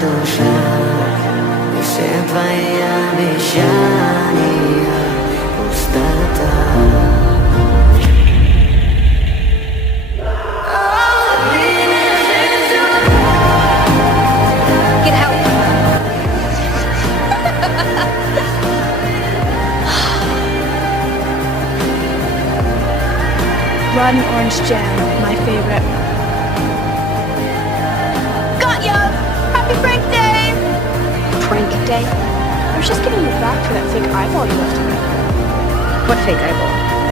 душа, и все твои обещания пустота. Get out. Red and orange jam, my favorite. Got ya! Happy prank day! Prank day? I was just giving you back for that fake eyeball you left me. What fake eyeball?